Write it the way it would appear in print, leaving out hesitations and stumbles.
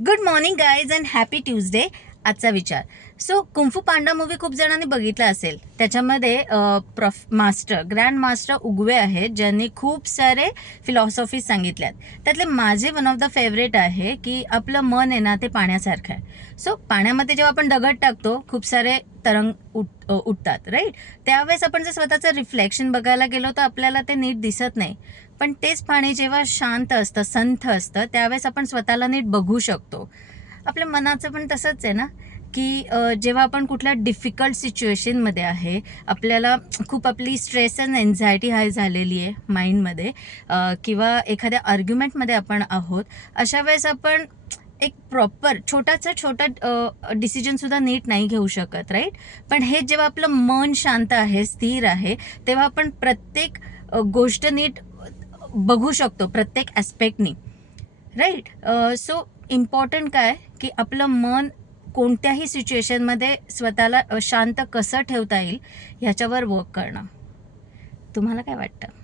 Good morning guys and happy Tuesday. आजचा विचार. So kung fu Panda movie खूप जणांनी बघितला असेल. त्याच्यामध्ये ग्रँड मास्टर उगवे आहेत, ज्यांनी खूप सारे फिलॉसॉफीज सांगितल्यात. त्यातले माझे वन ऑफ द फेवरेट आहे की आपलं मन आहे ना ते पाण्यासारखं आहे. सो पाण्यामध्ये जेव्हा आपण दगड टाकतो खूप सारे तरंग उठतात, राईट. त्यावेळेस आपण जर स्वतःचं रिफ्लेक्शन बघायला गेलो तर आपल्याला ते नीट दिसत नाही. पण तेच पाणी जेव्हा शांत असतं, संथ असतं, त्यावेळेस आपण स्वतःला नीट बघू शकतो. आपल्या मनाचं पण तसंच आहे ना, की जेव्हा आपण कुठल्या डिफिकल्ट सिच्युएशनमध्ये आहे, आपल्याला खूप आपली स्ट्रेस अँड एन्झायटी हाय झालेली आहे माइंडमध्ये, किंवा एखाद्या आर्ग्युमेंटमध्ये आपण आहोत, अशा वेळेस आपण एक प्रॉपर छोटा डिसिजनसुद्धा नीट नाही घेऊ शकत, राईट. पण हे जेव्हा आपलं मन शांत आहे, स्थिर आहे, तेव्हा आपण प्रत्येक गोष्ट नीट बघू शकतो, प्रत्येक ॲस्पेक्टनी, राईट. सो इम्पॉर्टंट काय की आपलं मन कोणत्याही सिच्युएशनमध्ये स्वतःला शांत कसं ठेवता येईल ह्याच्यावर वर्क करणं. तुम्हाला काय वाटतं?